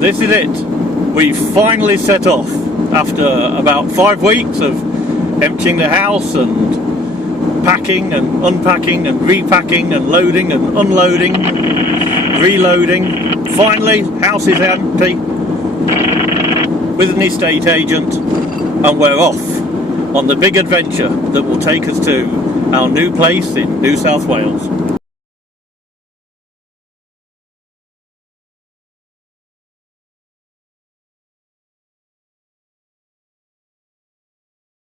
this is it. We finally set off after about 5 weeks of emptying the house and packing and unpacking and repacking and loading and unloading, reloading. Finally, house is empty with an estate agent, and we're off on the big adventure that will take us to our new place in New South Wales.